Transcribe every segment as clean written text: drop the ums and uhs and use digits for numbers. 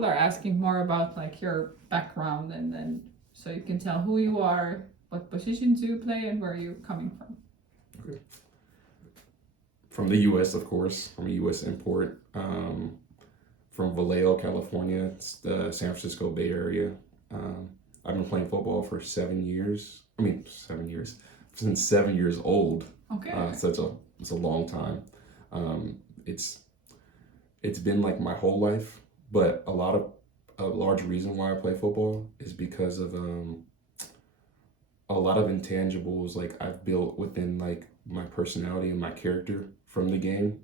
people are asking more about like your background, and then so you can tell who you are, what positions you play, and where you're coming from. Okay. From the U.S., of course. I'm a U.S. import. From Vallejo, California. It's the San Francisco Bay Area. I've been playing football for 7 years. I mean, 7 years. Since 7 years old. Okay. So it's a long time. It's been like my whole life, but a large reason why I play football is because of a lot of intangibles like I've built within like my personality and my character from the game.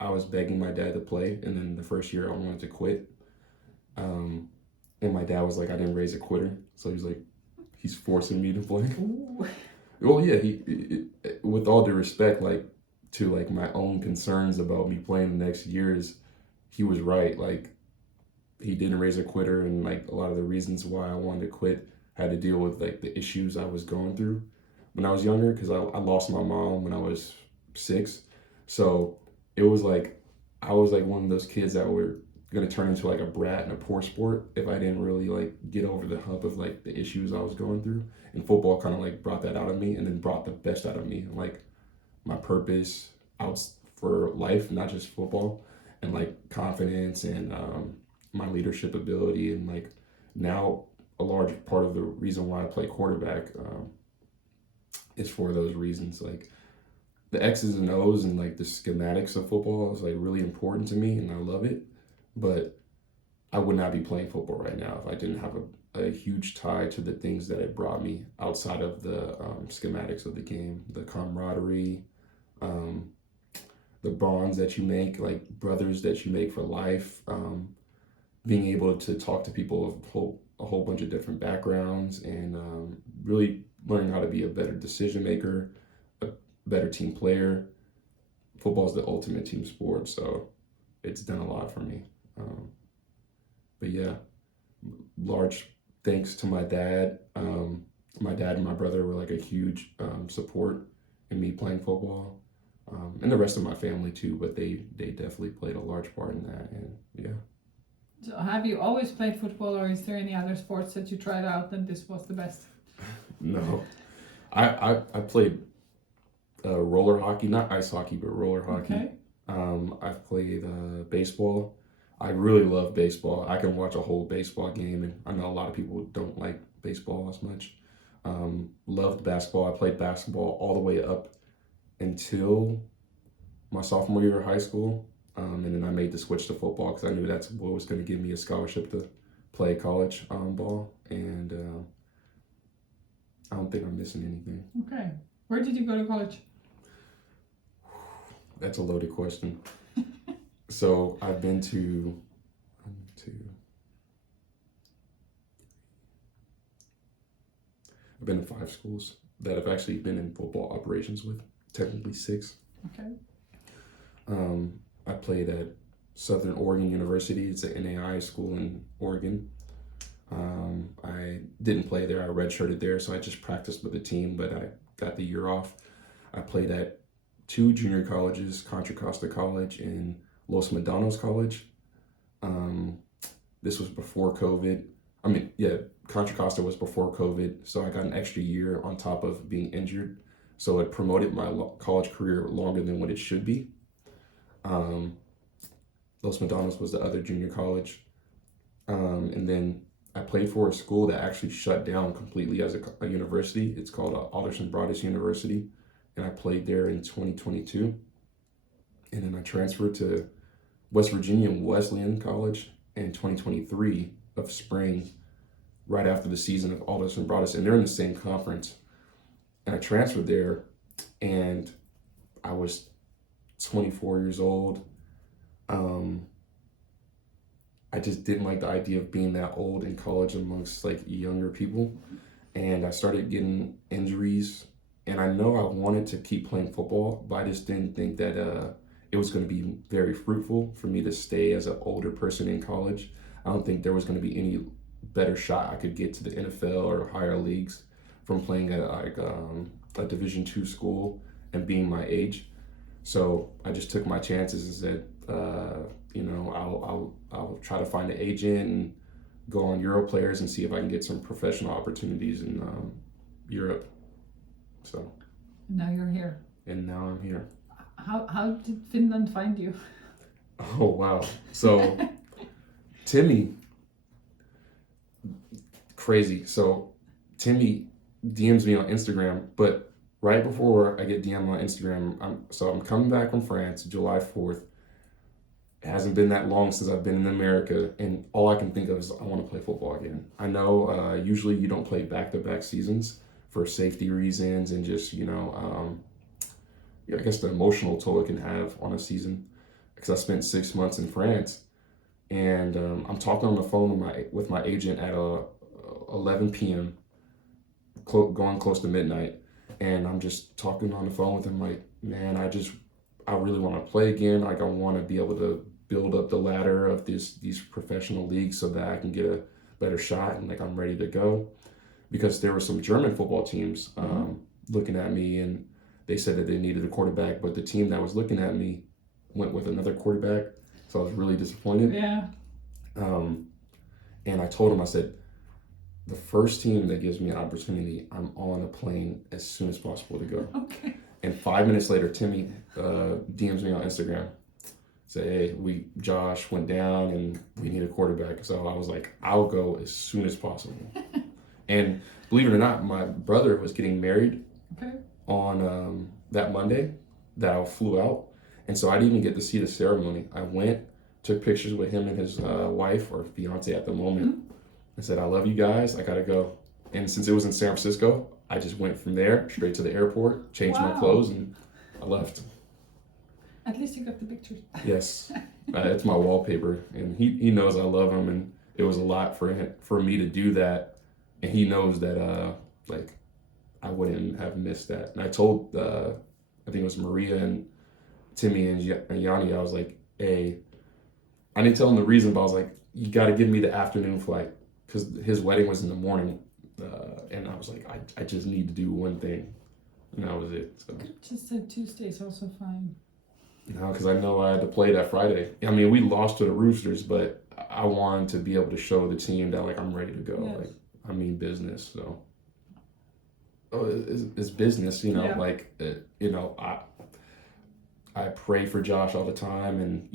I was begging my dad to play, and then the first year I wanted to quit. And my dad was like, I didn't raise a quitter, so he's like, he's forcing me to play. Ooh. Well, yeah, with all due respect, like to like my own concerns about me playing the next years, he was right. Like he didn't raise a quitter, and like a lot of the reasons why I wanted to quit had to deal with like the issues I was going through when I was younger, because I lost my mom when I was 6. So it was like I was like one of those kids that were gonna turn into like a brat in a poor sport if I didn't really like get over the hump of like the issues I was going through. And football kind of like brought that out of me, and then brought the best out of me, like my purpose out for life, not just football, and like confidence and my leadership ability. And like now a large part of the reason why I play quarterback is for those reasons. Like the X's and O's and like the schematics of football is like really important to me, and I love it. But I would not be playing football right now if I didn't have a huge tie to the things that it brought me outside of the schematics of the game, the camaraderie, the bonds that you make, like brothers that you make for life, being able to talk to people of a whole bunch of different backgrounds, and really learning how to be a better decision maker, a better team player. Football is the ultimate team sport, so it's done a lot for me. But yeah, large thanks to my dad. My dad and my brother were like a huge support in me playing football, and the rest of my family too. But they definitely played a large part in that, and yeah. So have you always played football, or is there any other sports that you tried out and this was the best? No, I played roller hockey, not ice hockey, but roller hockey. Okay. I've played baseball. I really love baseball. I can watch a whole baseball game, and I know a lot of people don't like baseball as much. Loved basketball. I played basketball all the way up until my sophomore year of high school, and then I made the switch to football because I knew that's what was going to give me a scholarship to play college ball, and I don't think I'm missing anything. Okay. Where did you go to college? That's a loaded question. So I've been to 5 schools that I've actually been in football operations with, technically 6. Okay. I played at Southern Oregon University. It's an NAI school in Oregon. I didn't play there. I redshirted there, so I just practiced with the team, but I got the year off. I played at 2 junior colleges, Contra Costa College and Los Medanos College. This was before COVID. Contra Costa was before COVID, so I got an extra year on top of being injured. So it promoted my college career longer than what it should be. Los Medanos was the other junior college. And then I played for a school that actually shut down completely as a university. It's called Alderson Broaddus University. And I played there in 2022. And then I transferred to West Virginia Wesleyan College in 2023 of spring, right after the season of Alderson Broaddus. And they're in the same conference. And I transferred there, and I was 24 years old. I just didn't like the idea of being that old in college amongst like younger people. And I started getting injuries, and I know I wanted to keep playing football, but I just didn't think that it was going to be very fruitful for me to stay as an older person in college. I don't think there was going to be any better shot I could get to the NFL or higher leagues from playing at like a Division II school and being my age. So I just took my chances and said, I'll try to find an agent and go on Euro Players and see if I can get some professional opportunities in Europe. So. Now you're here. And now I'm here. How did Finland find you? Oh wow! So Timmy, crazy. So Timmy DMs me on Instagram, but right before I get DM on Instagram, I'm coming back from France, July 4th. It hasn't been that long since I've been in America, and all I can think of is I want to play football again. I know usually you don't play back-to-back seasons for safety reasons and just, I guess the emotional toll it can have on a season. Because I spent 6 months in France, and I'm talking on the phone with my agent at 11 p.m., going close to midnight, and I'm just talking on the phone with him like, man, I really want to play again. Like I want to be able to build up the ladder of these professional leagues so that I can get a better shot, and like I'm ready to go. Because there were some German football teams looking at me, and they said that they needed a quarterback, but the team that was looking at me went with another quarterback, so I was really disappointed. Yeah. And I told him, I said, the first team that gives me an opportunity, I'm on a plane as soon as possible to go. Okay. And 5 minutes later, Timmy DMs me on Instagram, say, hey, Josh went down and we need a quarterback. So I was like, I'll go as soon as possible. And believe it or not, my brother was getting married on that Monday that I flew out. And so I didn't even get to see the ceremony. I went, took pictures with him and his wife or fiance at the moment. I said, I love you guys. I got to go. And since it was in San Francisco, I just went from there straight to the airport, changed my clothes, and I left. At least you got the pictures. Yes. It's my wallpaper. And he knows I love him. And it was a lot for me to do that. And he knows that, I wouldn't have missed that. And I told, I think it was Maria and Timmy and Yanni, I was like, hey, I didn't tell him the reason, but I was like, you got to give me the afternoon flight because his wedding was in the morning. And I was like, I just need to do one thing. And that was it. So. Just said Tuesday's also fine. No, because I know I had to play that Friday. I mean, we lost to the Roosters, but I wanted to be able to show the team that, like, I'm ready to go. Yes. Like, I mean business, so. Oh, it's business, I pray for Josh all the time, and,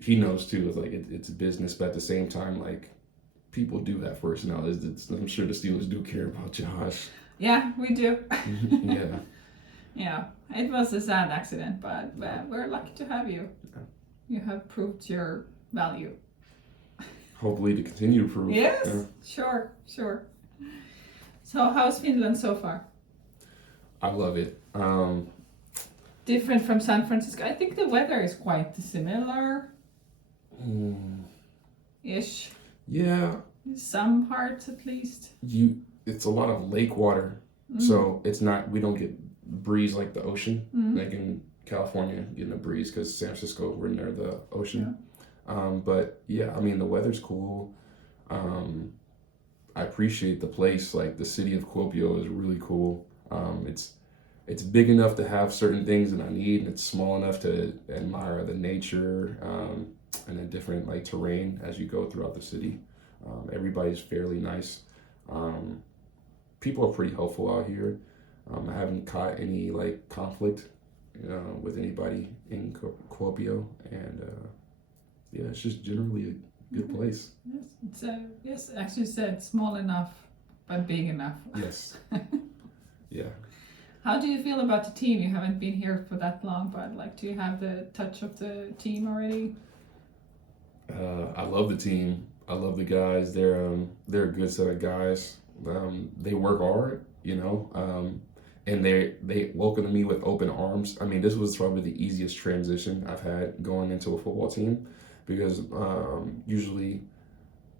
he knows too. It's like, it's business, but at the same time, like, people do have first now. I'm sure the Steelers do care about Josh. Yeah, we do. Yeah. Yeah, it was a sad accident, but we're lucky to have you. Yeah. You have proved your value. Hopefully to continue to prove. Yes, yeah. Sure. So how's Finland so far? I love it. Different from San Francisco. I think the weather is quite similar. Ish. Yeah. Some parts at least. It's a lot of lake water. So it's not, we don't get breeze like the ocean. Like in California, getting a breeze because San Francisco, we're near the ocean. Yeah. But yeah, I mean, the weather's cool. I appreciate the place. Like the city of Kuopio is really cool. It's big enough to have certain things that I need, and it's small enough to admire the nature and the different like terrain as you go throughout the city. Everybody's fairly nice. People are pretty helpful out here. I haven't caught any like conflict with anybody in Kuopio, and yeah, it's just generally a good place. Yes, actually said small enough, but big enough. Yes. Yeah. How do you feel about the team? You haven't been here for that long, but like, do you have the touch of the team already? I love the team. I love the guys. They're a good set of guys. They work hard, and they welcomed me with open arms. I mean, this was probably the easiest transition I've had going into a football team, because usually,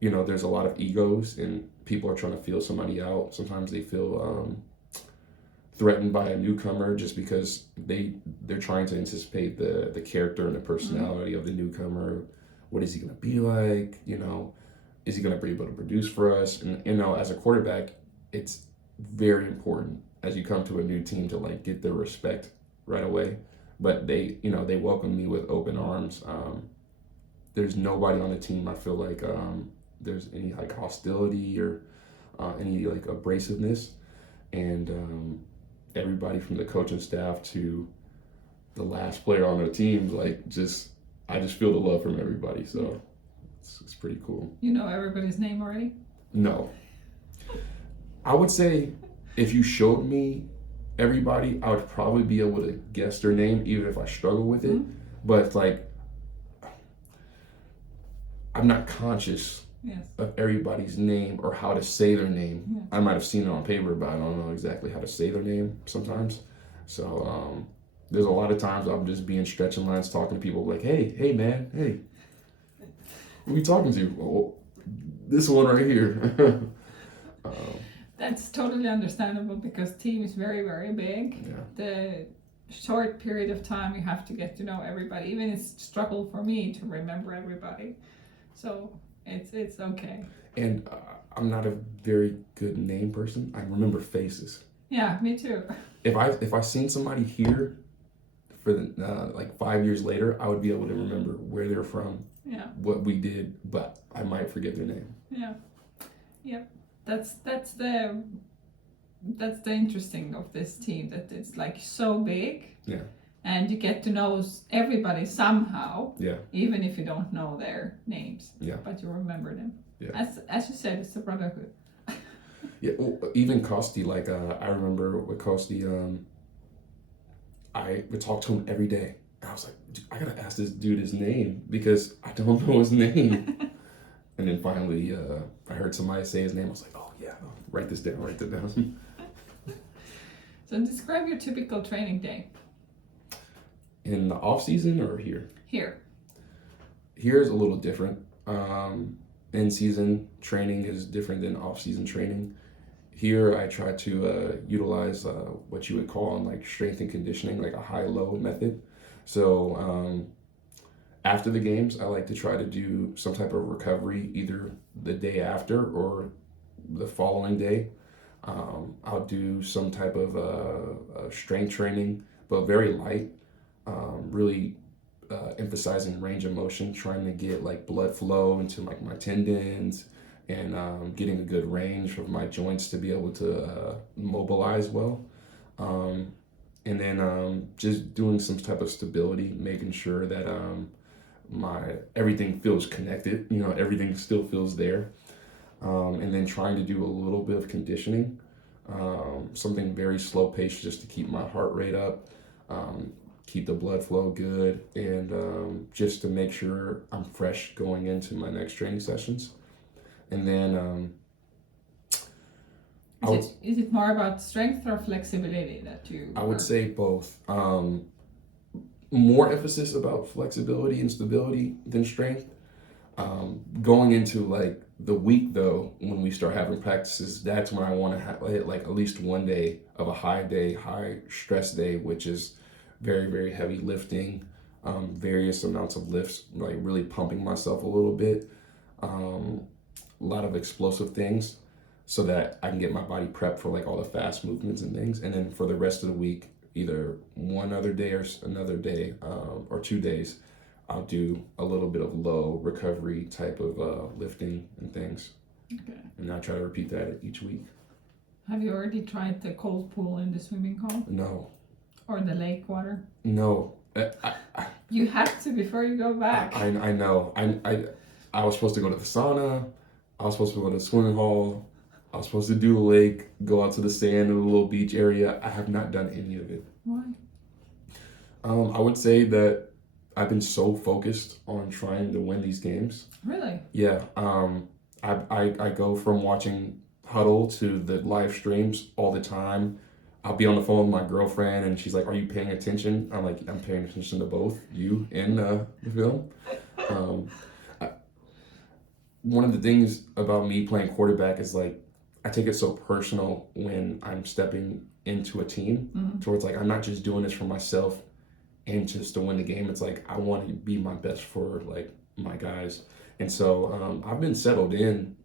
there's a lot of egos and people are trying to feel somebody out. Sometimes they feel threatened by a newcomer just because they're trying to anticipate the character and the personality of the newcomer. What is he going to be like? Is he going to be able to produce for us? And, as a quarterback, it's very important as you come to a new team to like get the respect right away. But they welcome me with open arms. there's nobody on the team I feel like there's any like hostility or any like abrasiveness, and everybody from the coaching staff to the last player on the team, like I just feel the love from everybody. So it's pretty cool. You know everybody's name already? No, I would say if you showed me everybody, I would probably be able to guess their name, even if I struggle with it. Mm-hmm. But like, I'm not conscious of everybody's name or how to say their name. Yes. I might have seen it on paper, but I don't know exactly how to say their name sometimes. So there's a lot of times I'm just being stretching lines, talking to people like, hey man, hey, who are you talking to? Oh, this one right here. That's totally understandable because team is very, very big. Yeah. The short period of time you have to get to know everybody. Even it's a struggle for me to remember everybody. So it's okay. And I'm not a very good name person. I remember faces. Yeah, me too. If I seen somebody here for the, like 5 years later, I would be able to remember where they're from, what we did, but I might forget their name. Yeah. Yep. That's the interesting of this team, that it's like so big. Yeah. And you get to know everybody somehow. Yeah. Even if you don't know their names. Yeah. But you remember them. Yeah. As you said, it's a brotherhood. Yeah. Well, even Kosti, like I remember with Kosti, I would talk to him every day. I was like, I gotta ask this dude his name because I don't know his name. And then finally, I heard somebody say his name. I was like, oh yeah, write this down. So describe your typical training day. In the off season or here? Here. Here's a little different. In season training is different than off season training. Here I try to utilize what you would call like strength and conditioning, like a high-low method. So after the games, I like to try to do some type of recovery either the day after or the following day. I'll do some type of strength training, but very light, really emphasizing range of motion, trying to get like blood flow into like my tendons and getting a good range of my joints to be able to mobilize well. And then just doing some type of stability, making sure that everything feels connected, everything still feels there. And then trying to do a little bit of conditioning, something very slow paced just to keep my heart rate up, keep the blood flow good, and just to make sure I'm fresh going into my next training sessions. And then is it more about strength or flexibility that you I would say both. More emphasis about flexibility and stability than strength. Going into like the week though, when we start having practices, that's when I want to have like at least one day of a high stress day, which is very, very heavy lifting, various amounts of lifts, like really pumping myself a little bit, a lot of explosive things so that I can get my body prepped for like all the fast movements and things. And then for the rest of the week, either one other day or another day, or 2 days, I'll do a little bit of low recovery type of lifting and things. Okay. And I try to repeat that each week. Have you already tried the cold pool in the swimming hall? No. Or the lake water? No. You have to before you go back. I know. I was supposed to go to the sauna. I was supposed to go to the swimming hall. I was supposed to do the lake, go out to the sand in a little beach area. I have not done any of it. Why? I would say that I've been so focused on trying to win these games. Really? Yeah. I go from watching Huddle to the live streams all the time. I'll be on the phone with my girlfriend and she's like, are you paying attention? I'm like, I'm paying attention to both you and the film. One of the things about me playing quarterback is like, I take it so personal when I'm stepping into a team, towards like, I'm not just doing this for myself and just to win the game. It's like, I want to be my best for like my guys. And so I've been settled in.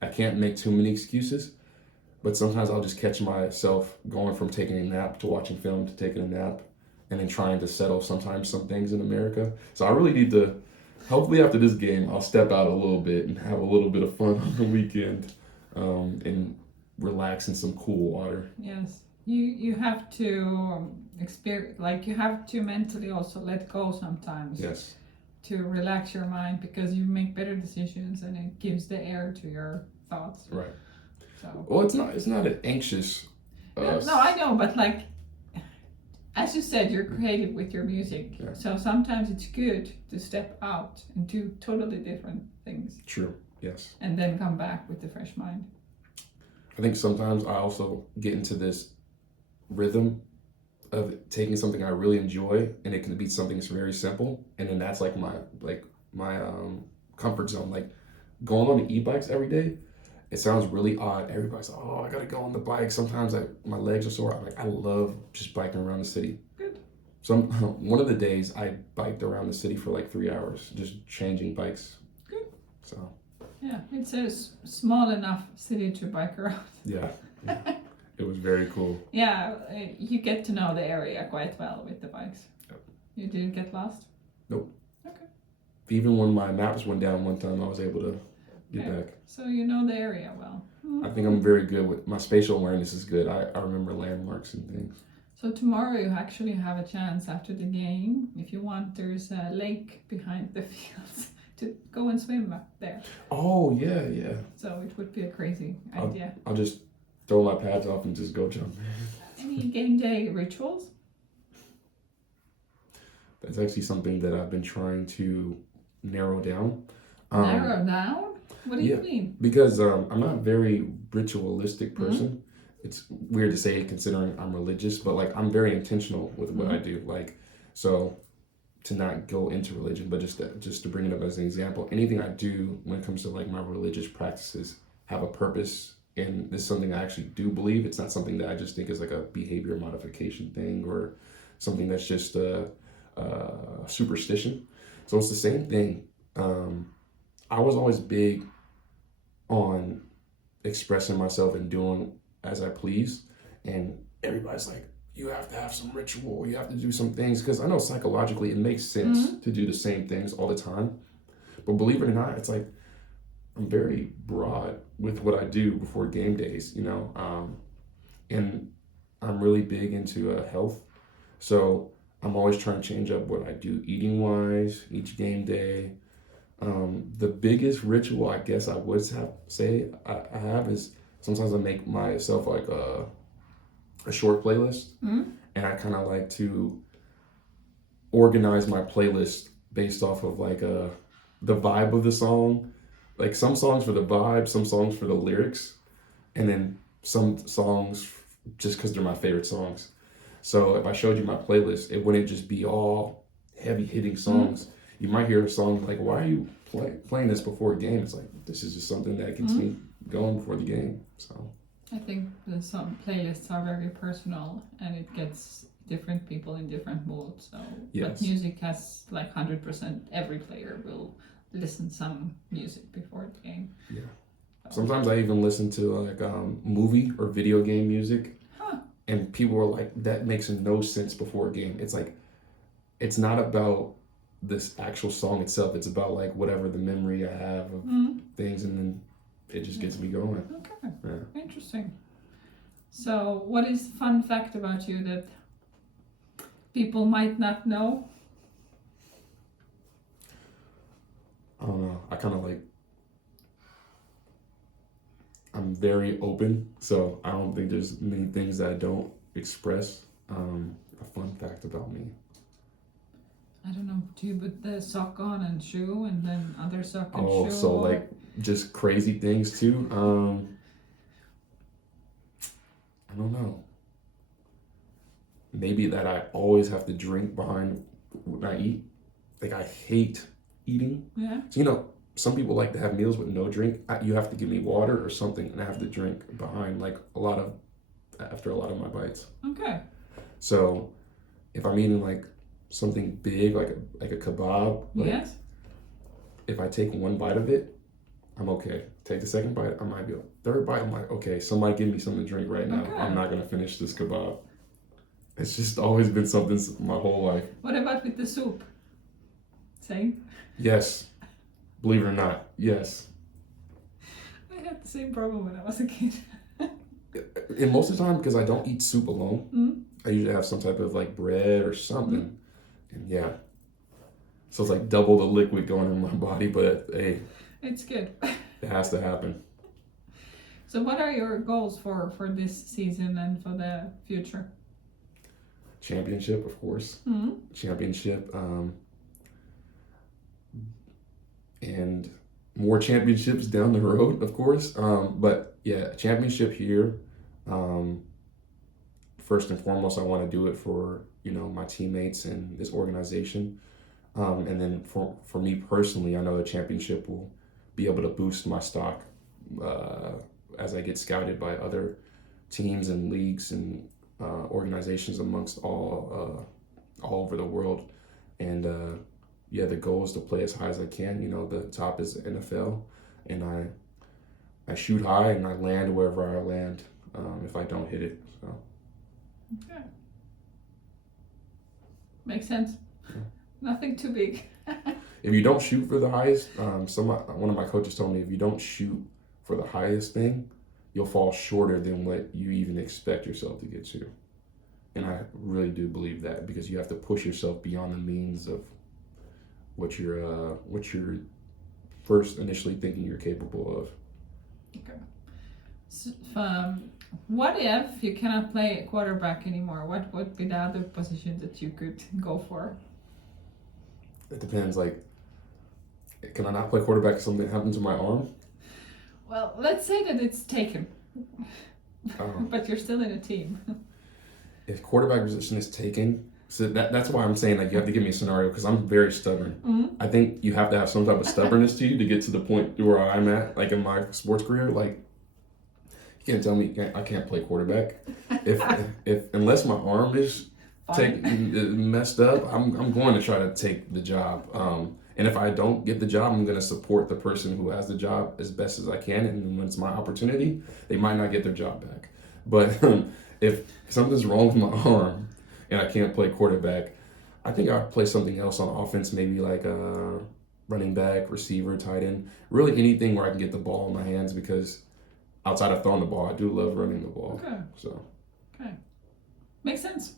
I can't make too many excuses, but sometimes I'll just catch myself going from taking a nap to watching film to taking a nap and then trying to settle sometimes some things in America. So I really need to Hopefully after this game, I'll step out a little bit and have a little bit of fun on the weekend, and relax in some cool water. Yes, you have to experience, like you have to mentally also let go sometimes. Yes. To relax your mind, because you make better decisions and it gives the air to your thoughts. Right. So. Well, it's not an anxious. No, I know, but like, as you said, you're creative with your music. Yeah. So sometimes it's good to step out and do totally different things. True. Yes. And then come back with a fresh mind. I think sometimes I also get into this rhythm of taking something I really enjoy, and it can be something that's very simple, and then that's like my comfort zone. Like going on the e-bikes every day, it sounds really odd. Everybody's like, "Oh, I gotta go on the bike." Sometimes my legs are sore. I'm like, I love just biking around the city. Good. One of the days I biked around the city for like 3 hours, just changing bikes. Good. So. Yeah, it's a small enough city to bike around. Yeah. It was very cool. Yeah, you get to know the area quite well with the bikes. Yep. You didn't get lost? Nope. Okay. Even when my maps went down one time, I was able to get back. So you know the area well. I think I'm very good with my spatial awareness is good. I remember landmarks and things. So tomorrow you actually have a chance after the game. If you want, there's a lake behind the fields to go and swim up there. Oh, yeah. So it would be a crazy idea. I'll just throw my pads off and just go jump. Any game day rituals? That's actually something that I've been trying to narrow down. Narrow down? What do you mean? Because I'm not a very ritualistic person. It's weird to say considering I'm religious, but like I'm very intentional with what I do. Like, so to not go into religion, but just to bring it up as an example, anything I do when it comes to like my religious practices have a purpose, and this is something I actually do believe. It's not something that I just think is like a behavior modification thing or something that's just a superstition. So it's the same thing. I was always big on expressing myself and doing as I please, and everybody's like, you have to have some ritual, you have to do some things, because I know psychologically it makes sense to do the same things all the time, but believe it or not, it's like I'm very broad with what I do before game days, you know, and I'm really big into health, so I'm always trying to change up what I do eating wise each game day. The biggest ritual I guess I would say I have is sometimes I make myself like a short playlist, and I kind of like to organize my playlist based off of like the vibe of the song, like some songs for the vibe, some songs for the lyrics, and then some songs just because they're my favorite songs. So if I showed you my playlist, it wouldn't just be all heavy hitting songs. You might hear a song like, why are you playing this before a game? It's like, this is just something that gets me going before the game. So I think some playlists are very personal, and it gets different people in different moods. So, yes. But music has like 100%. Every player will listen some music before the game. Yeah. Sometimes I even listen to like movie or video game music, and people are like, that makes no sense before a game. It's like, it's not about this actual song itself. It's about like whatever the memory I have of things, and then it just gets me going. Okay. Yeah. Interesting. So, what is fun fact about you that people might not know? I don't know. I kind of like, I'm very open, so I don't think there's many things that I don't express. A fun fact about me. I don't know. Do you put the sock on and shoe, and then other sock and shoe? Oh, so like just crazy things too. I don't know. Maybe that I always have to drink behind when I eat. Like I hate eating. Yeah. So, you know, some people like to have meals with no drink. You have to give me water or something, and I have to drink behind like after a lot of my bites. Okay. So if I'm eating like something big, like a kebab, Yes. If I take one bite of it, I'm okay. Take the second bite, I might be like, third bite, I'm like, okay, somebody give me something to drink right now. Okay. I'm not gonna finish this kebab. It's just always been something my whole life. What about with the soup? Same? Yes. Believe it or not, yes. I had the same problem when I was a kid. And most of the time, because I don't eat soup alone, I usually have some type of like bread or something. And yeah. So it's like double the liquid going in my body, but hey, It's good. it has to happen. So what are your goals for this season and for the future? Championship, of course. Championship. And more championships down the road, of course. But yeah, championship here. First and foremost, I want to do it for, my teammates and this organization. And then for me personally, I know the championship will be able to boost my stock as I get scouted by other teams and leagues and organizations amongst all over the world. And yeah, the goal is to play as high as I can. The top is the NFL, and I shoot high and I land wherever I land if I don't hit it. So. Okay. Makes sense. Yeah. Nothing too big. If you don't shoot for the highest, one of my coaches told me if you don't shoot for the highest thing, you'll fall shorter than what you even expect yourself to get to. And I really do believe that, because you have to push yourself beyond the means of what you're first initially thinking you're capable of. Okay. So, what if you cannot play quarterback anymore? What would be the other position that you could go for? It depends. Like, can I not play quarterback if something happens to my arm? Well, let's say that it's taken, Oh. but you're still in a team. If quarterback position is taken, so that's why I'm saying, like, you have to give me a scenario, because I'm very stubborn. I think you have to have some type of stubbornness to you to get to the point where I'm at, like in my sports career. Like, you can't tell me I can't play quarterback. If unless my arm is messed up, I'm going to try to take the job. And if I don't get the job, I'm going to support the person who has the job as best as I can. And when it's my opportunity, they might not get their job back. But if something's wrong with my arm and I can't play quarterback, I think I'll play something else on offense, maybe like a running back, receiver, tight end, really anything where I can get the ball in my hands, because outside of throwing the ball, I do love running the ball. Okay. So. Okay. Makes sense.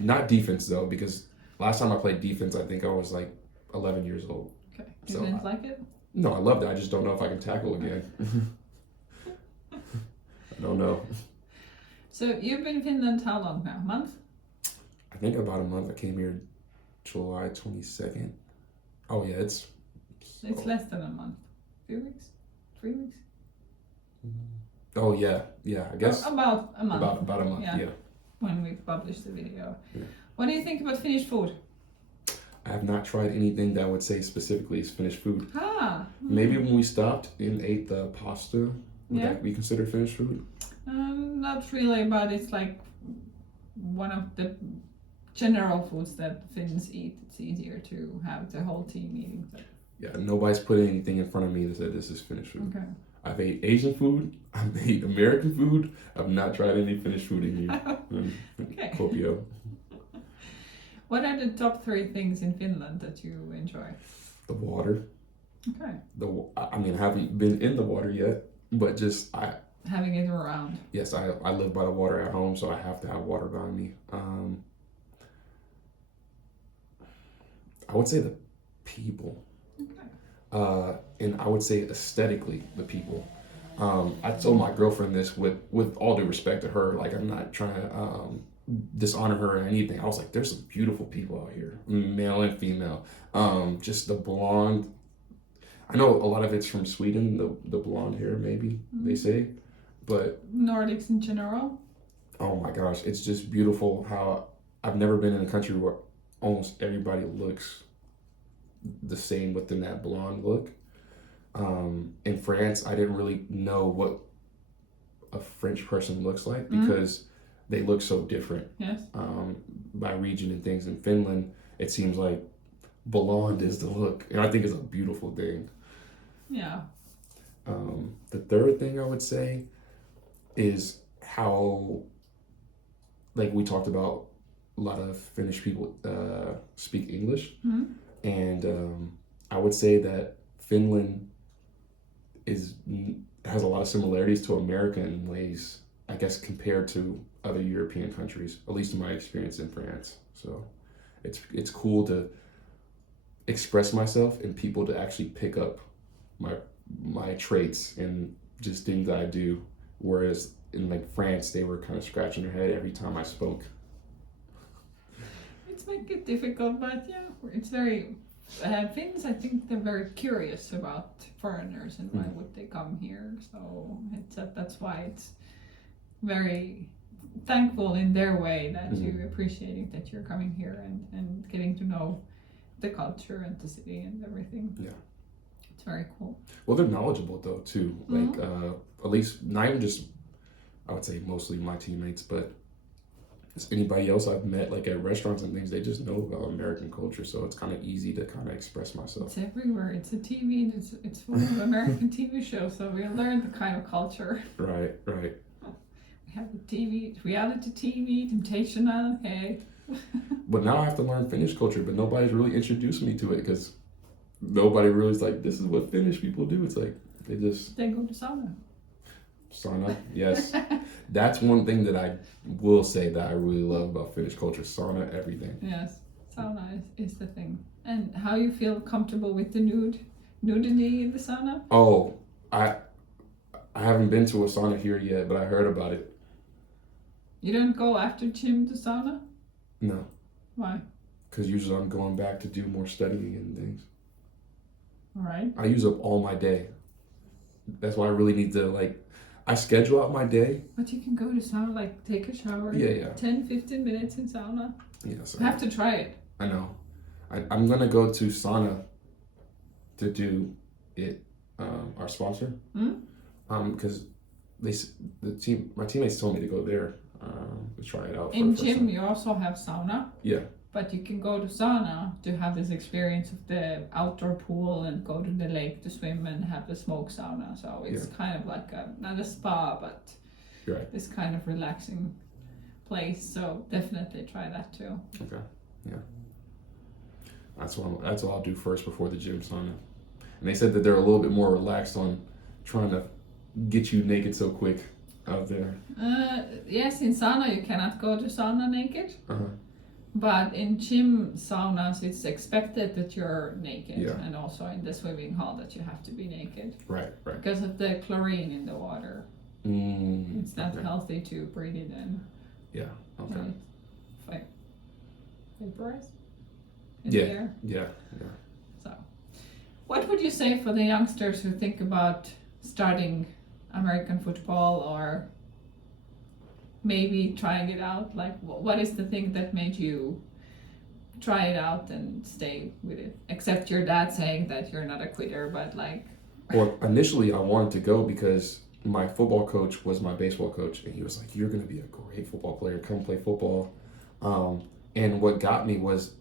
Not defense, though, because last time I played defense, I think I was like 11 years old. Okay. You didn't like it? No, I loved it. I just don't know if I can tackle again. I don't know. So you've been in Finland how long now? A month? I think about a month. I came here July 22nd. Oh, yeah, it's less than a month. 2 weeks? 3 weeks? Oh, yeah, I guess. About a month. About a month, yeah. When we published the video. Yeah. What do you think about Finnish food? I have not tried anything that I would say specifically is Finnish food. Maybe when we stopped and ate the pasta, would that be considered Finnish food? Not really, but it's like one of the general foods that Finns eat. It's easier to have the whole team eating. Yeah, nobody's put anything in front of me that said this is Finnish food. Okay. I've ate Asian food, I've ate American food, I've not tried any Finnish food in here. Okay. Kuopio. What are the top 3 things in Finland that you enjoy? The water. Okay. I haven't been in the water yet, but just having it around. Yes, I live by the water at home, so I have to have water by me. I would say the people. Okay. And I would say aesthetically, the people. I told my girlfriend this with all due respect to her. Like, I'm not trying to dishonor her or anything. I was like, there's some beautiful people out here, male and female. Just the blonde. I know a lot of it's from Sweden, the blonde hair, maybe they say, but Nordics in general. Oh my gosh, it's just beautiful how I've never been in a country where almost everybody looks the same within that blonde look. In France, I didn't really know what a French person looks like because they look so different. Yes. By region and things. In Finland, it seems like blonde is the look, and I think it's a beautiful thing. Yeah. The third thing I would say is how, like we talked about, a lot of Finnish people speak English, and I would say that Finland is has a lot of similarities to America in ways, I guess, compared to other European countries, at least in my experience in France. So it's cool to express myself and people to actually pick up my traits and just things that I do. Whereas in like France, they were kind of scratching their head every time I spoke. It's make it difficult, but yeah, it's very. Finns, I think they're very curious about foreigners and why would they come here. So that's why it's very thankful in their way that you appreciating that you're coming here and getting to know the culture and the city and everything. Yeah. It's very cool. Well, they're knowledgeable though too. Like at least not even just, I would say mostly my teammates, but anybody else I've met like at restaurants and things, they just know about American culture, so it's kind of easy to kind of express myself. It's everywhere. It's a TV. It's full of American TV shows, so we learn the kind of culture. Right. We have the TV, reality TV, Temptation Island. Hey. But now I have to learn Finnish culture, but nobody's really introduced me to it because nobody really is like, this is what Finnish people do. It's like they go to sauna. Sauna, yes. That's one thing that I will say that I really love about Finnish culture. Sauna, everything. Yes, sauna is the thing. And how you feel comfortable with the nudity in the sauna? Oh, I haven't been to a sauna here yet, but I heard about it. You don't go after gym to sauna? No. Why? Because usually I'm going back to do more studying and things. All right. I use up all my day. That's why I really need to I schedule out my day. But you can go to sauna, like take a shower. Yeah. 10-15 minutes in sauna. Yes. You have to try it. I know. I'm going to go to sauna to do it, our sponsor. Because my teammates told me to go there to try it out. In gym, you also have sauna. Yeah. But you can go to sauna to have this experience of the outdoor pool and go to the lake to swim and have the smoke sauna. So it's kind of like not a spa, but this kind of relaxing place. So definitely try that too. Okay. Yeah. That's what I'll do first before the gym sauna. And they said that they're a little bit more relaxed on trying to get you naked so quick out there. Yes, in sauna you cannot go to sauna naked. But in gym saunas, it's expected that you're naked, and also in the swimming hall that you have to be naked. Right. Because of the chlorine in the water. It's not healthy to breathe it in. Yeah. Okay. Vaporize in the air. Yeah. So, what would you say for the youngsters who think about starting American football or maybe trying it out? Like, what is the thing that made you try it out and stay with it? Except your dad saying that you're not a quitter, but like... Well, initially I wanted to go because my football coach was my baseball coach, and he was like, you're going to be a great football player, come play football. And what got me was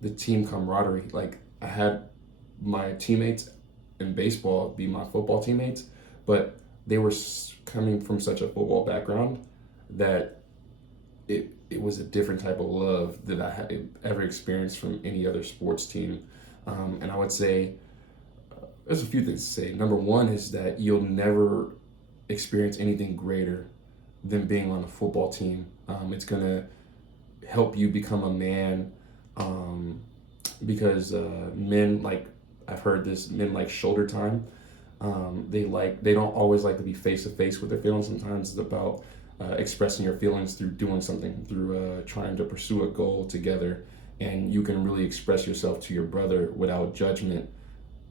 the team camaraderie. Like, I had my teammates in baseball be my football teammates, but they were coming from such a football background that it was a different type of love that I had ever experienced from any other sports team. And I would say, there's a few things to say. Number one is that you'll never experience anything greater than being on a football team. It's going to help you become a man, because men, like, I've heard this, men like shoulder time. They don't always like to be face to face with their feelings. Sometimes it's about expressing your feelings through doing something, through trying to pursue a goal together, and you can really express yourself to your brother without judgment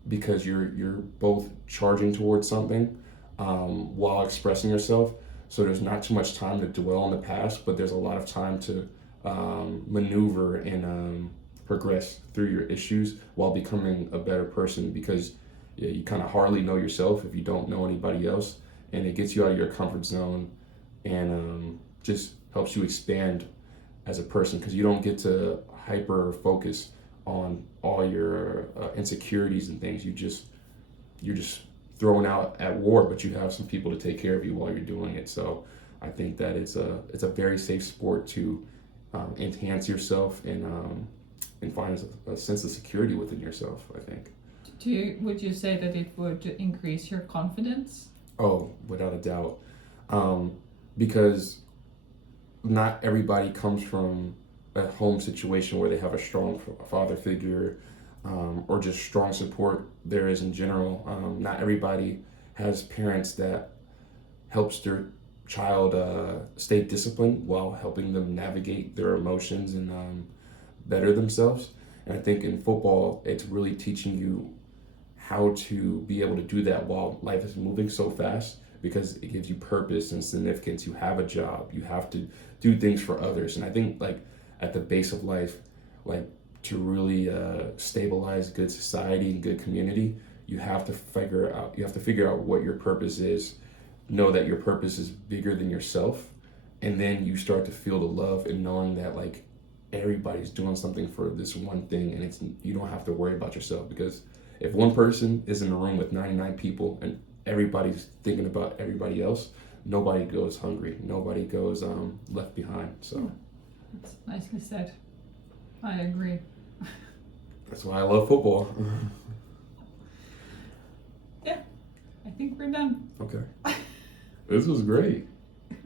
because you're both charging towards something while expressing yourself. So there's not too much time to dwell on the past, but there's a lot of time to maneuver and progress through your issues while becoming a better person, because you kind of hardly know yourself if you don't know anybody else, and it gets you out of your comfort zone and just helps you expand as a person, because you don't get to hyper focus on all your insecurities and things. You're just thrown out at war, but you have some people to take care of you while you're doing it. So I think that it's a very safe sport to enhance yourself and find a sense of security within yourself, I think. Would you say that it would increase your confidence? Oh, without a doubt. Because not everybody comes from a home situation where they have a strong father figure, or just strong support there is in general. Not everybody has parents that helps their child stay disciplined while helping them navigate their emotions and better themselves. And I think in football, it's really teaching you how to be able to do that while life is moving so fast, because it gives you purpose and significance. You have a job, you have to do things for others. And I think like at the base of life, like to really stabilize good society and good community, you have to figure out what your purpose is, know that your purpose is bigger than yourself, and then you start to feel the love and knowing that like everybody's doing something for this one thing, and you don't have to worry about yourself, because if one person is in a room with 99 people and everybody's thinking about everybody else, nobody goes hungry, nobody goes left behind. So that's nicely said. I agree. that's why I love football. Yeah, I think we're done. Okay. This was great.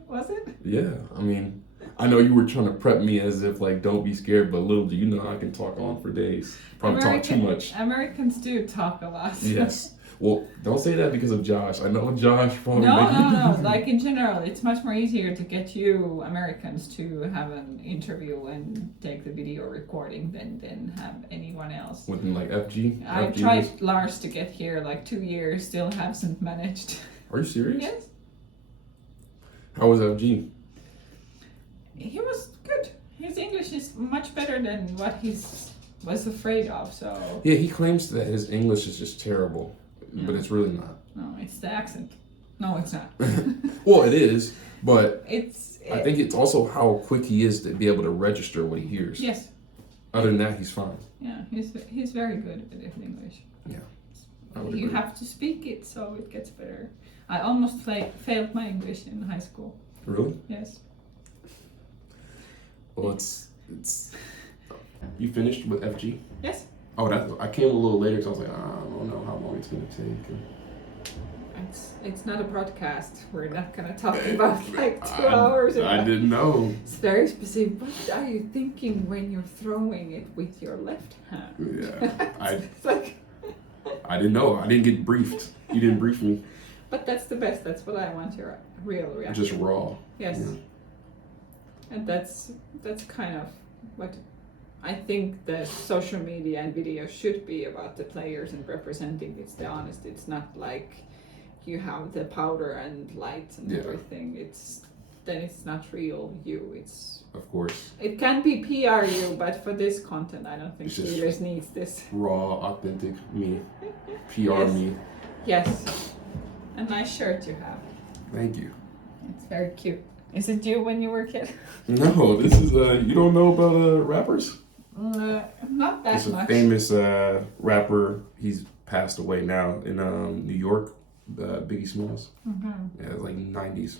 Was it? Yeah, I mean, I know you were trying to prep me as if like, don't be scared, but little do you know I can talk on for days. Probably talk too much. Americans do talk a lot. Yes. Well, don't say that because of Josh. I know Josh probably. No. Like in general, it's much more easier to get you Americans to have an interview and take the video recording than have anyone else. Within like FG? I FG tried Lars to get here like 2 years, still hasn't managed. Are you serious? Yes. How was FG? He was good. His English is much better than what he was afraid of, so... Yeah, he claims that his English is just terrible, but it's really not. No, it's the accent. No, it's not. Well, it is, but I think it's also how quick he is to be able to register what he hears. Yes. Other than that, he's fine. Yeah, he's very good with his English. Yeah. You have to speak it so it gets better. I almost failed my English in high school. Really? Yes. Well, it's. You finished with FG? Yes. Oh, I came a little later because I was like, I don't know how long it's gonna take. It's not a broadcast. We're not gonna talk about like 2 hours. I didn't know. It's very specific. What are you thinking when you're throwing it with your left hand? Yeah, It's like. I didn't know. I didn't get briefed. You didn't brief me. But that's the best. That's what I want, your real reaction. Just raw. Yes. Yeah. And that's kind of what I think the social media and video should be about, the players and representing. It's the honest. It's not like you have the powder and lights and everything. It's not real you. It's, of course, it can be PR you, but for this content, I don't think Steelers needs this. Raw, authentic me, PR me. Yes. A nice shirt you have. Thank you. It's very cute. Is it you when you were a kid? No, this is you don't know about rappers? Not that much. It's a much. famous rapper. He's passed away now in New York. Biggie Smalls. Okay. Yeah, it was like 90s.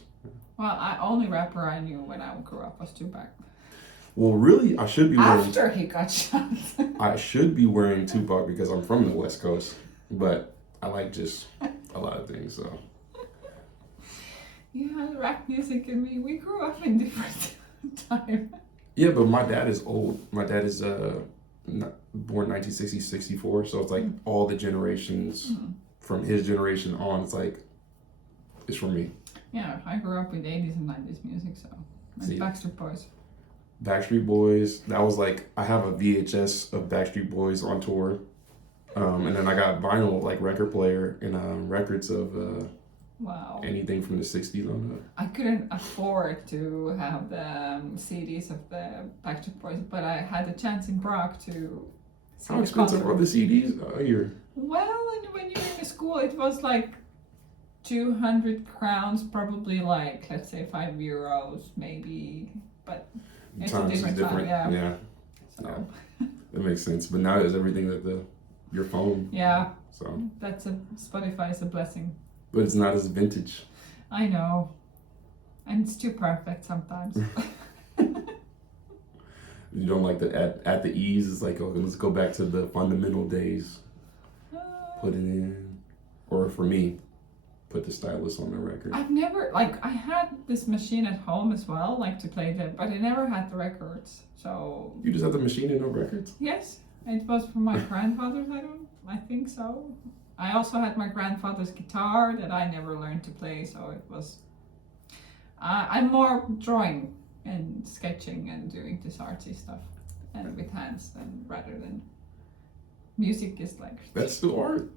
Well, only rapper I knew when I grew up was Tupac. Well, really, I should be wearing... After he got shot. I should be wearing Tupac because I'm from the West Coast, but I like just a lot of things, so... Yeah, rap music and me, we grew up in different time. Yeah, but my dad is old. My dad is born 1960, 64, so it's like all the generations from his generation on, it's like, it's for me. Yeah, I grew up with 80s and 90s music, so... And Backstreet Boys. Backstreet Boys, that was like, I have a VHS of Backstreet Boys on tour. And then I got vinyl, like record player, and records of wow. anything from the 60s on that. I couldn't afford to have the CDs of the Backstreet Boys, but I had the chance in Prague to see How expensive are the CDs here? Well, and when you were in school, it was like 200 crowns, probably like, let's say €5, maybe, but it's Times a different time, yeah. So. Yeah. That makes sense. But now it's everything that your phone. Yeah. So. Spotify is a blessing. But it's not as vintage. I know. And it's too perfect sometimes. You don't like the at the ease. It's like, oh, let's go back to the fundamental days. put it in, or for me, put the stylus on the record. I've never, like, I had this machine at home as well, like to play the, but I never had the records. So You just have the machine and no records? yes, it was from my grandfather's. I think so. I also had my grandfather's guitar that I never learned to play, so it was. I'm more drawing and sketching and doing this artsy stuff, and with hands, than rather than music is like. That's still art.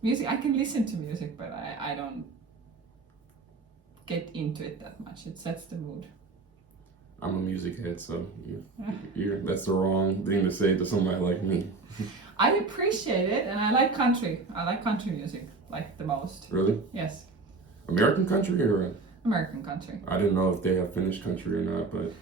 Music, I can listen to music, but I don't get into it that much. It sets the mood. I'm a music head, so that's the wrong thing to say to somebody like me. I appreciate it, and I like country. I like country music, like the most. Really? Yes. American country or? American country. I didn't know if they have Finnish country or not, but.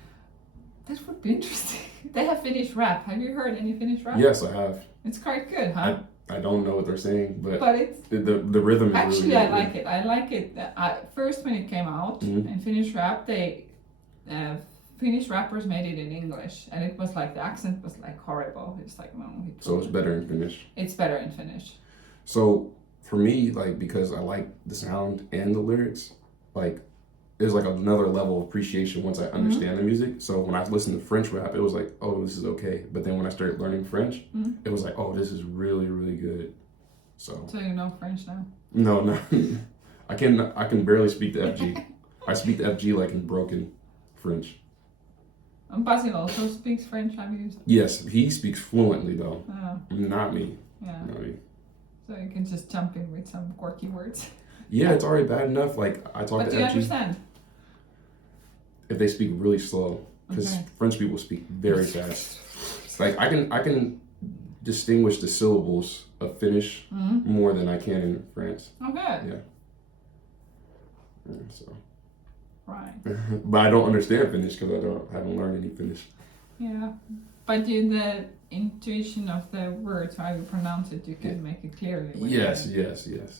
That would be interesting. They have Finnish rap. Have you heard any Finnish rap? Yes, I have. It's quite good, huh? I don't know what they're saying, but it's the rhythm is actually really good. I like it. I like it. First when it came out in Finnish rap, they Finnish rappers made it in English, and it was like the accent was like horrible. It's like no. So it's better in Finnish. It's better in Finnish. So for me, like because I like the sound and the lyrics, like there's like another level of appreciation once I understand the music. So when I listened to French rap, it was like, oh, this is okay. But then when I started learning French, it was like, oh, this is really, really good. So you know French now? No. I can barely speak the FG. I speak the FG like in broken French. And Basil also speaks French, have you? Yes, he speaks fluently though. Oh. Not me. Yeah. Not me. So you can just jump in with some quirky words. Yeah, it's already bad enough. Like I talk but to do you FG. understand? If they speak really slow, because French people speak very fast. Like I can distinguish the syllables of Finnish more than I can in France. Okay. Yeah. So. Right. But I don't understand Finnish because I haven't learned any Finnish. Yeah, but the intuition of the words, how you pronounce it, you can make it clearly. Yes.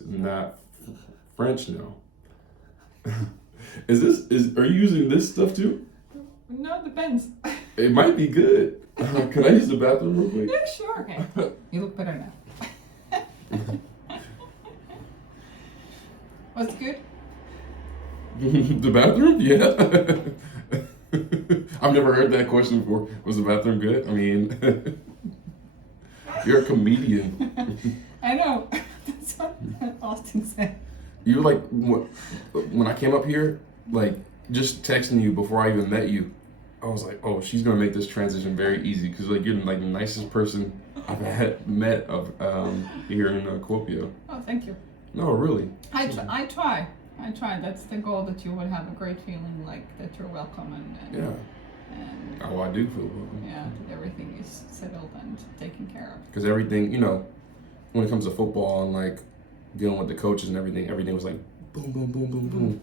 Not French, no. Are you using this stuff too? No, it depends. It might be good. Can I use the bathroom real quick? Yeah, sure. Okay. You look better now. Was it good? The bathroom? Yeah. I've never heard that question before. Was the bathroom good? I mean, you're a comedian. I know. That's what Austin said. You were like, when I came up here, like just texting you before I even met you, I was like, oh, she's gonna make this transition very easy because like you're like the nicest person I've met of here in Kuopio. Oh, thank you. No, really. I try. That's the goal, that you would have a great feeling like that you're welcome and yeah. And oh, I do feel welcome. Yeah, that everything is settled and taken care of. Because everything, when it comes to football and like dealing with the coaches and everything was like boom, boom, boom, boom, boom.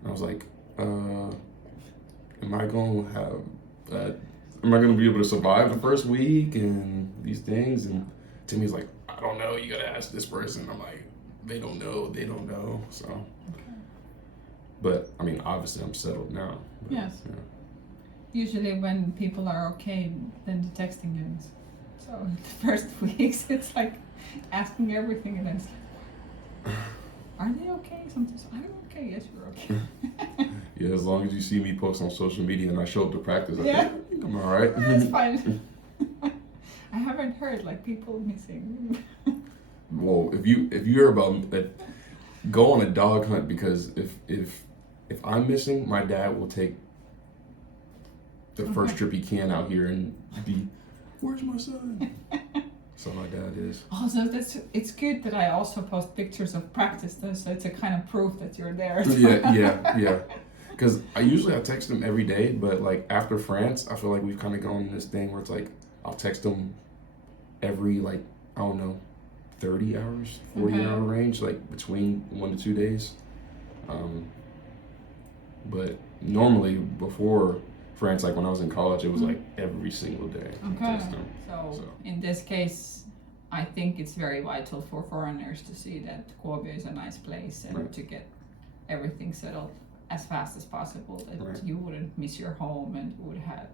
And I was like, am I gonna be able to survive the first week and these things? And Timmy's like, I don't know, you gotta ask this person. I'm like, they don't know. So, okay. But I mean, obviously I'm settled now. But, yes. Yeah. Usually when people are okay, then the texting ends. So the first weeks it's like asking everything and then it's like, are they okay? Sometimes I'm okay, yes, you're okay. Yeah, as long as you see me post on social media and I show up to practice, I think I'm all right. That's fine. I haven't heard like people missing. Well, if you hear about it, go on a dog hunt, because if I'm missing, my dad will take the first trip he can out here and be, where's my son? So my dad is. Also, it's good that I also post pictures of practice though, so it's a kind of proof that you're there. Yeah. Because I text him every day, but like after France, I feel like we've kind of gone in this thing where it's like I'll text him every 30 hours, 40 hour range, like between 1 to 2 days. But normally before France, like when I was in college, it was like every single day. Okay. So in this case, I think it's very vital for foreigners to see that Kuopio is a nice place and to get everything settled as fast as possible, that you wouldn't miss your home and would have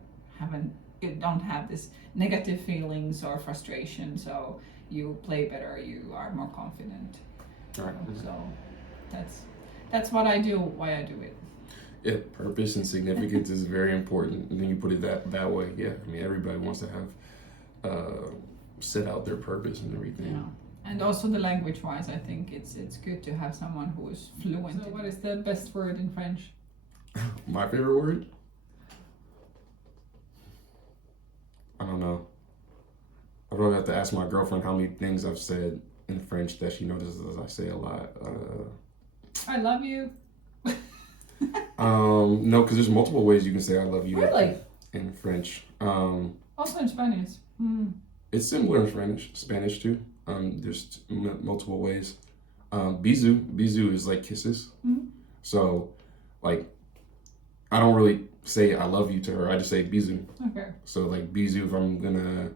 you don't have this negative feelings or frustration, so you play better, you are more confident. Right. So that's what I do, why I do it. Yeah, purpose and significance is very important. And then you put it that way. Yeah, I mean, everybody wants to have set out their purpose and everything. Yeah. And also the language-wise, I think it's good to have someone who is fluent. So what is the best word in French? My favorite word? I don't know. I probably have to ask my girlfriend how many things I've said in French that she notices I say a lot. I love you. No, because there's multiple ways you can say I love you. Really? In French. Also in Spanish. It's similar in Spanish too. There's multiple ways. Bisou is like kisses. So, like, I don't really say I love you to her. I just say bisou. Okay. So like bisou if I'm gonna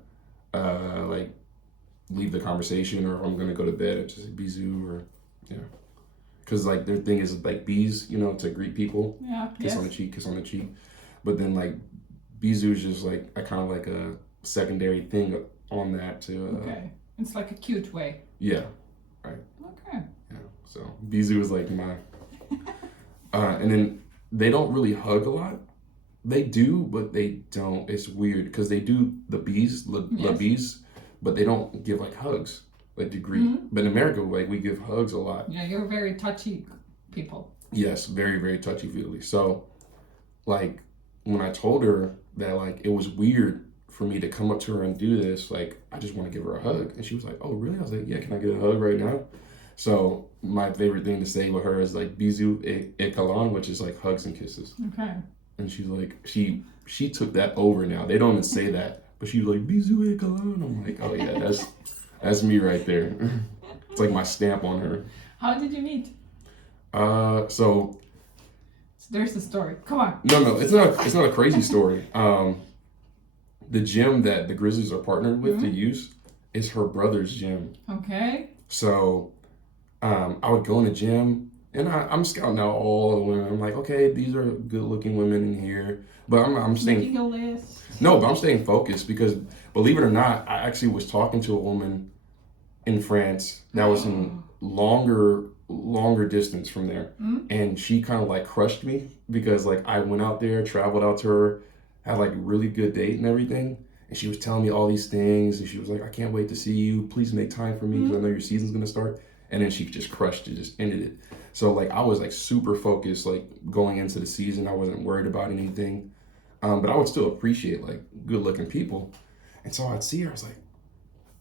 like leave the conversation, or if I'm gonna go to bed, I just say bisou, or yeah. Because like their thing is like bees, you know, to greet people. Yeah. Kiss on the cheek, kiss on the cheek. But then like bisou is just like a kind of like a secondary thing on that to. Okay. It's like a cute way. Yeah. Right. Okay. Yeah. So bisou is like my. And then they don't really hug a lot. They do, but they don't. It's weird because they do the bees, la bees, but they don't give like hugs, like to greet. But in America, like we give hugs a lot. Yeah, you're very touchy people. Yes, very, very touchy-feely. So, like, when I told her that, like, it was weird for me to come up to her and do this, like, I just want to give her a hug. And she was like, oh, really? I was like, yeah, can I get a hug right now? So, my favorite thing to say with her is, like, bisous et câlin, which is, like, hugs and kisses. Okay. And she's like, she took that over now. They don't even say that. But she was like, bisous et câlin. I'm like, oh, yeah, that's me right there. It's like my stamp on her. How did you meet? So there's the story. Come on. No, it's not a crazy story. The gym that the Grizzlies are partnered with to use is her brother's gym. Okay. So I would go in the gym and I'm scouting out all the women. I'm like, okay, these are good looking women in here. But I'm staying. Making a list. No, but I'm staying focused because, believe it or not, I actually was talking to a woman in France that was in longer distance from there, and she kind of like crushed me because like I went out there, traveled out to her, had like a really good date and everything, and she was telling me all these things, and she was like, I can't wait to see you, please make time for me because I know your season's gonna start. And then she just crushed it, just ended it. So like I was like super focused, like going into the season. I wasn't worried about anything, but I would still appreciate like good looking people. And so I'd see her, I was like,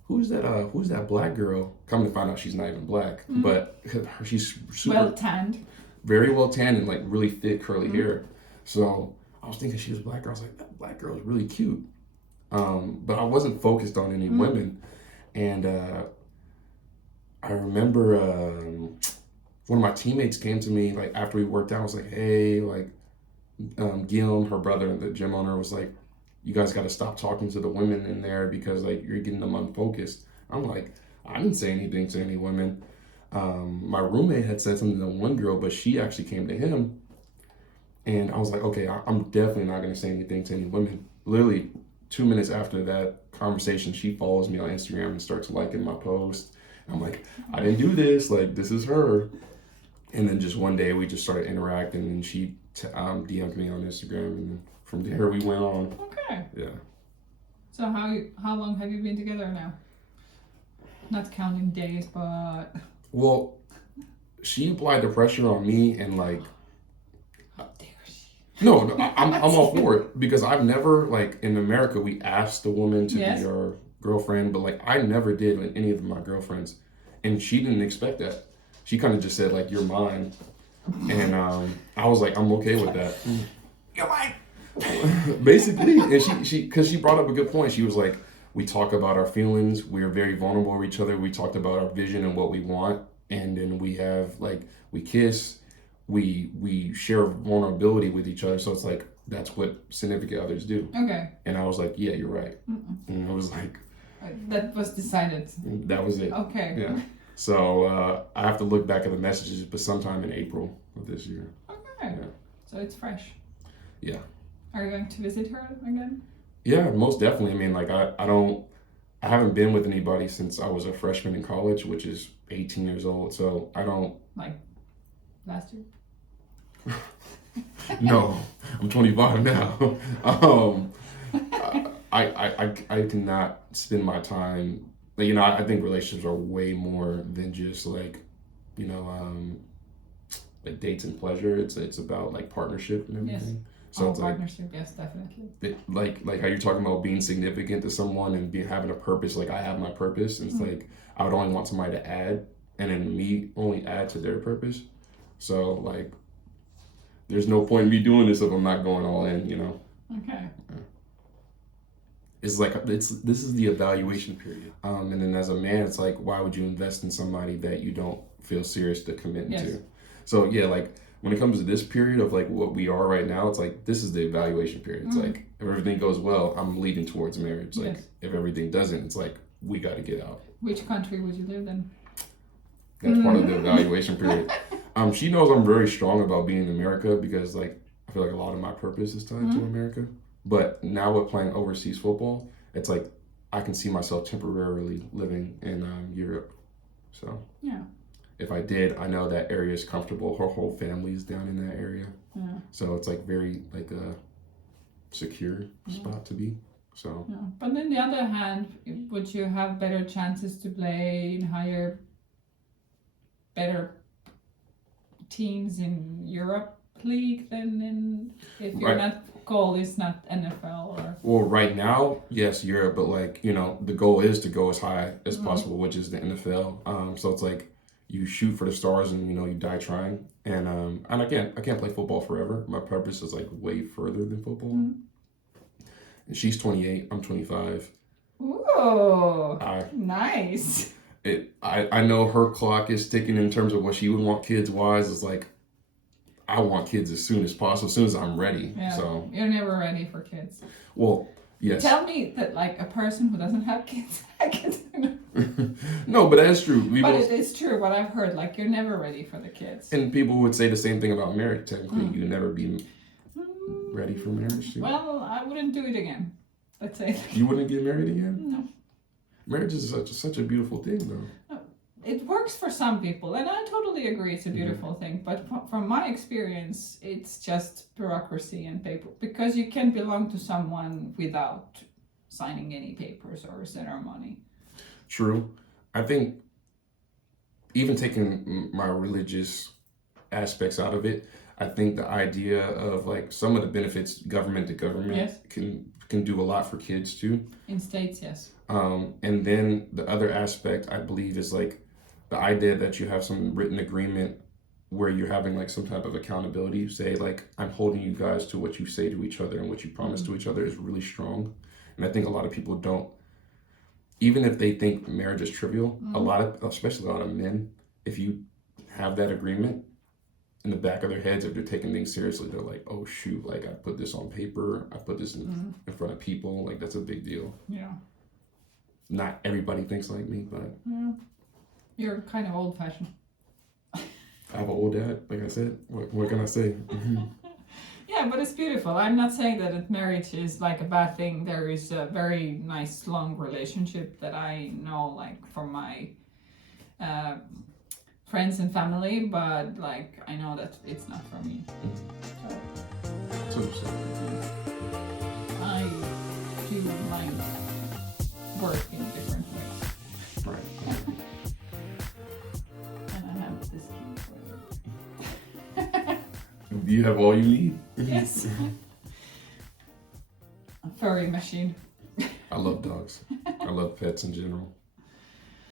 who's that black girl? Come to find out she's not even black, but she's super well tanned, very well tanned, and like really thick curly hair. So I was thinking she was a black girl. I was like, that black girl is really cute. But I wasn't focused on any women. And I remember one of my teammates came to me like after we worked out. I was like, hey, like Guillaume, her brother, the gym owner, was like, you guys got to stop talking to the women in there because like you're getting them unfocused. I'm like, I didn't say anything to any women. My roommate had said something to one girl, but she actually came to him. And I was like, okay, I'm definitely not going to say anything to any women. Literally 2 minutes after that conversation, she follows me on Instagram and starts liking my post. And I'm like, I didn't do this. Like, this is her. And then just one day we just started interacting, and she DM'd me on Instagram, and from there we went on. Okay. Yeah. So how long have you been together now? Not counting days, but. Well, she applied the pressure on me, and like. How dare she? No, I'm all for it because I've never, like, in America we asked the woman to be our girlfriend, but like I never did with any of my girlfriends, and she didn't expect that. She kind of just said like, you're mine, and I was like, I'm okay with that. You're mine. Basically, and because she brought up a good point. She was like, we talk about our feelings, we're very vulnerable with each other, we talked about our vision and what we want, and then we have like, we kiss, we share vulnerability with each other. So it's like, that's what significant others do. Okay. And I was like, yeah, you're right. And I was like, that was decided. That was it. Okay. Yeah. So I have to look back at the messages, but sometime in April of this year. Okay. Yeah. So it's fresh. Yeah. Are you going to visit her again? Yeah, most definitely. I mean, like I haven't been with anybody since I was a freshman in college, which is 18 years old. So I don't. Like last year? No, I'm 25 now. I cannot spend my time. Like, I think relationships are way more than just like, you know, like dates and pleasure. It's about like partnership and everything. Yes. So it's partnership, yes, definitely. like how you're talking about being significant to someone and having a purpose. Like I have my purpose, and it's like I would only want somebody to add, and then me only add to their purpose. So like, there's no point in me doing this if I'm not going all in. Okay. It's like this is the evaluation period. And then as a man, it's like, why would you invest in somebody that you don't feel serious to commit to? So yeah, like when it comes to this period of like what we are right now, it's like this is the evaluation period. It's like if everything goes well, I'm leading towards marriage. Like if everything doesn't, it's like we got to get out. Which country would you live in? That's part of the evaluation period. She knows I'm very strong about being in America because like I feel like a lot of my purpose is tied to America. But now with playing overseas football, it's like I can see myself temporarily living in Europe. So yeah, if I did, I know that area is comfortable. Her whole family's down in that area. Yeah. So it's like very like a secure spot to be. So. Yeah. But on the other hand, would you have better chances to play in better teams in Europe League than in if your goal is not NFL or? Well, right now, yes, Europe, but like the goal is to go as high as possible, which is the NFL. So it's like you shoot for the stars and you die trying. And I can't play football forever. My purpose is like way further than football. And she's 28, I'm 25. Ooh, nice. I know her clock is ticking in terms of what she would want kids wise. It's like I want kids as soon as possible, as soon as I'm ready. Yeah, so you're never ready for kids. Well, yes. Tell me that like a person who doesn't have kids, I can. No, but that's true. It is true. What I've heard, like you're never ready for the kids. And people would say the same thing about marriage. Technically, you'd never be ready for marriage. Too. Well, I wouldn't do it again. Let's say. You wouldn't get married again? No. Marriage is such a beautiful thing, though. It works for some people, and I totally agree it's a beautiful thing. But from my experience, it's just bureaucracy and paper. Because you can belong to someone without signing any papers or ceremony. True. I think even taking my religious aspects out of it, I think the idea of like some of the benefits government to government can do a lot for kids too. In states, yes. And then the other aspect I believe is like the idea that you have some written agreement where you're having like some type of accountability. Say like I'm holding you guys to what you say to each other and what you promise to each other is really strong. And I think a lot of people don't, even if they think marriage is trivial, especially a lot of men, if you have that agreement in the back of their heads, if they're taking things seriously, they're like, oh shoot, like I put this on paper, I put this in front of people, like that's a big deal. Yeah. Not everybody thinks like me, but you're kind of old-fashioned. I have an old dad, like I said. What can I say? Yeah, but it's beautiful. I'm not saying that marriage is like a bad thing. There is a very nice, long relationship that I know, like from my friends and family, but like I know that it's not for me. So I do my work in different ways. Right. And I have this key for it. Do you have all you need? Yes. A furry machine. I love dogs. I love pets in general.